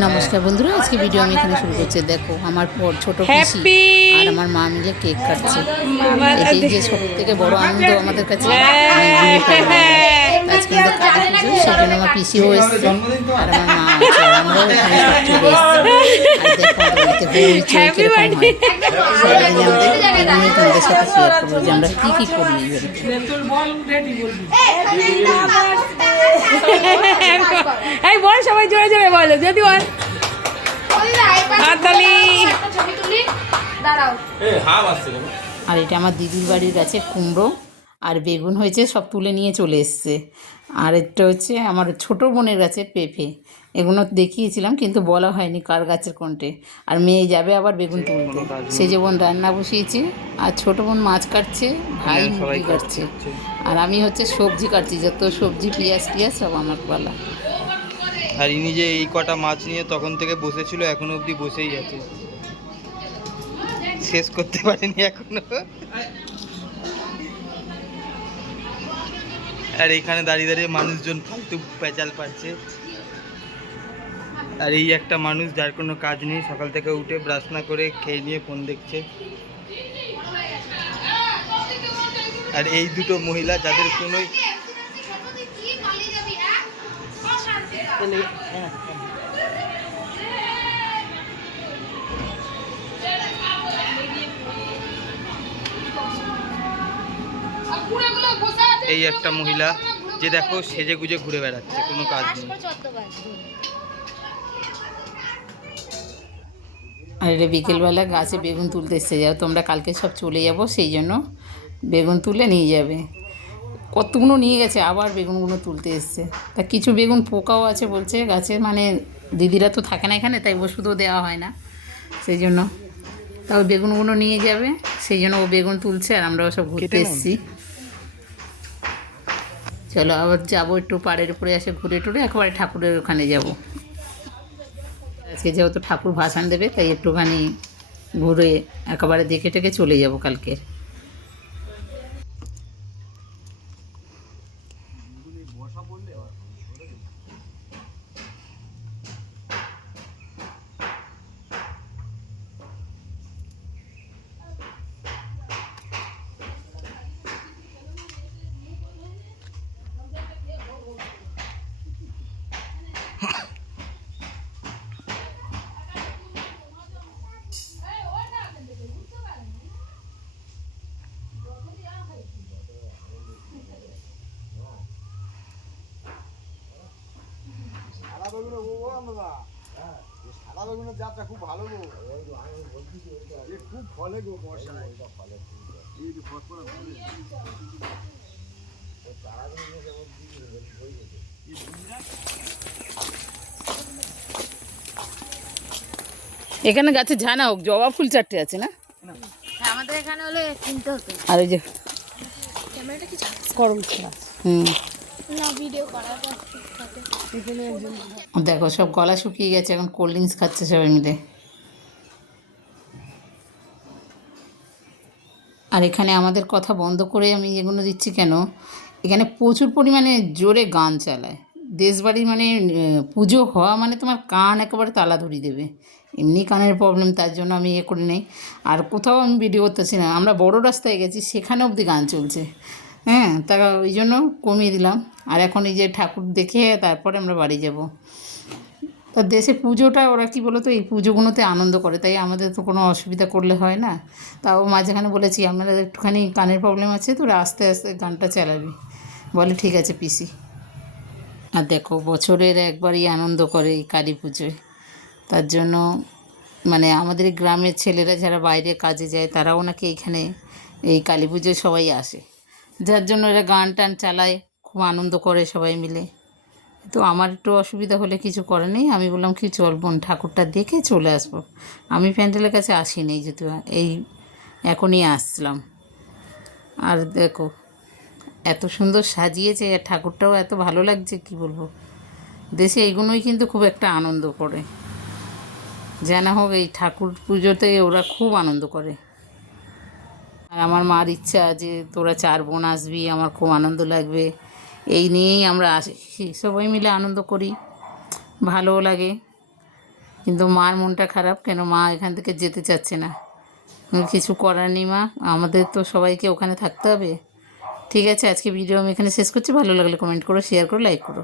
নমস্কার বন্ধুরা, আজকে ভিডিও আমি এখানে শুরু করছি। দেখো আমার ছোট পিসি আর আমার মা মিলে কেক কাটছে। এটাই যে সব থেকে বড় আনন্দ আমাদের কাছে। আজকে আমাদের কালী পুজো, সেই জন্য আমার পিসিও এসছে আর আমার মা আছে, আমরাও এখানে সব চলে এসছি। আর দেখো আমাদের বাড়িতে হইচই কিরকম হয়। সারাদিন আমাদের তোমাদের সাথে শেয়ার করবো যে আমরা কী কী করি এই বাড়িতে। এই বল, সবাই জোরে জোরে বলো যদি বল। আর এটা আমার দিদির বাড়ির গাছে কুমড়ো আর বেগুন হয়েছে, সব তুলে নিয়ে চলে এসছে। আর এটা হচ্ছে আমার ছোট বোনের গাছে পেঁপে, এগুলো দেখিয়েছিলাম কিন্তু বলা হয়নি কার গাছের কোনটে। আর মেয়ে যাবে আবার বেগুন তুলতে, সে যে বোন রান্না বসিয়েছে, আর ছোট বোন মাছ কাটছে, ভাই মুরগি কাটছে, আর আমি হচ্ছে সবজি কাটছি, যত সবজি পেঁয়াজ টিয়াজ সব আমার পালা। আর ইনি যে এই কটা মাছ নিয়ে তখন থেকে বসেছিল, এখনো অবধি বসেই আছে, শেষ করতে পারেনি এখনো। আর এখানে দাঁড়িয়ে দাঁড়িয়ে মানুষজন ফালতু পেঁচাল পাচ্ছে। আর এই একটা মানুষ যার কোনো কাজ নেই, সকাল থেকে উঠে ব্রাশ না করে খেয়ে নিয়ে ফোন দেখছে। আর এই দুটো মহিলা যাদের কোনোই এই একটা মহিলা যে দেখো সেজে গুজে ঘুরে বেড়াচ্ছে, কোনো কাজ নেই। আর এটা বিকেলবেলা গাছে বেগুন তুলতে এসছে, যাও তোমরা কালকে সব চলে যাবো, সেই জন্য বেগুন তুলে নিয়ে যাবে। কতগুলো নিয়ে গেছে, আবার বেগুনগুলো তুলতে এসছে। তা কিছু বেগুন পোকাও আছে বলছে গাছে, মানে দিদিরা তো থাকে না এখানে, তাই ওষুধও দেওয়া হয় না, সেই জন্য তাও বেগুনগুলো নিয়ে যাবে, সেই জন্য ও বেগুন তুলছে আর আমরাও সব ঘুরতে এসেছি। চলো আবার যাবো একটু পাড়ের উপরে, এসে ঘুরে টুরে একেবারে ঠাকুরের ওখানে যাব। আজকে যেহেতু ঠাকুর ভাসান দেবে, তাই একটুখানি ঘুরে একেবারে দেখে টেকে চলে যাব কালকে। সাদা বেগুনের জাতটা খুব ভালো গো, খুব ফলে গো বর্ষায়। এখানে গাছে ঝানা হোক, জবা ফুল চারটে আছে না? আমাদের এখানে হলে কিনতে হতো। আর ওই যে ক্যামেরাটা কি করম ছাড়া, না ভিডিও করা দেখো সব গলা শুকিয়ে গেছে, এখন কোল্ড ড্রিঙ্কস খাচ্ছে সবাই মিলে। আর এখানে আমাদের কথা বন্ধ করে আমি এগুলো দিচ্ছি কেন, এখানে প্রচুর পরিমাণে জোরে গান চালায়। দেশবাড়ি মানে পুজো হওয়া মানে তোমার কান একেবারে তালা ধরিয়ে দেবে, এমনি কানের প্রবলেম, তার জন্য আমি করি নেই। আর কোথাও আমি ভিডিও করতেছি না, আমরা বড় রাস্তায় গেছি, সেখানে অবধি গান চলছে, তা ওই জন্য কমিয়ে দিলাম। আর এখন এই যে ঠাকুর দেখে তারপরে আমরা বাড়ি যাব। তা দেশে পুজোটা ওরা কী বলো তো, এই পুজোগুলোতে আনন্দ করে, তাই আমাদের তো কোনো অসুবিধা করলে হয় না। তাও মাঝখানে বলেছি আমাদের একটুখানি কানের প্রবলেম আছে, তোরা আস্তে আস্তে গানটা চালাবি, বলে ঠিক আছে পিসি। আর দেখো বছরের একবারই আনন্দ করে এই কালী পুজোয়, তার জন্য মানে আমাদের এই গ্রামের ছেলেরা যারা বাইরে কাজে যায়, তারাও নাকি এইখানে এই কালী পুজোয় সবাই আসে, যার জন্য এরা গান টান চালায়, খুব আনন্দ করে সবাই মিলে। তো আমার একটু অসুবিধা হলে কিছু করে নেই, আমি বললাম কি চল বোন ঠাকুরটা দেখে চলে আসবো। আমি প্যান্ডেলের কাছে আসিনি, যেহেতু এই এখনই আসলাম। আর দেখো এত সুন্দর সাজিয়েছে, আর ঠাকুরটাও এত ভালো লাগছে, কি বলবো। দেশে এইগুলোই কিন্তু খুব একটা আনন্দ করে, জানা হোক এই ঠাকুর পুজোতে ওরা খুব আনন্দ করে। আর আমার মার ইচ্ছা যে তোরা 4 বোন আসবি, আমার খুব আনন্দ লাগবে, এই নিয়েই আমরা আসি, সবাই মিলে আনন্দ করি, ভালোও লাগে। কিন্তু মার মনটা খারাপ, কেন মা এখান থেকে যেতে চাচ্ছে না। কিছু করার নেই মা, আমাদের তো সবাইকে ওখানে থাকতে হবে। ঠিক আছে, আজকে ভিডিও আমি এখানে শেষ করছি। ভালো লাগলে কমেন্ট করো, শেয়ার করো, লাইক করো।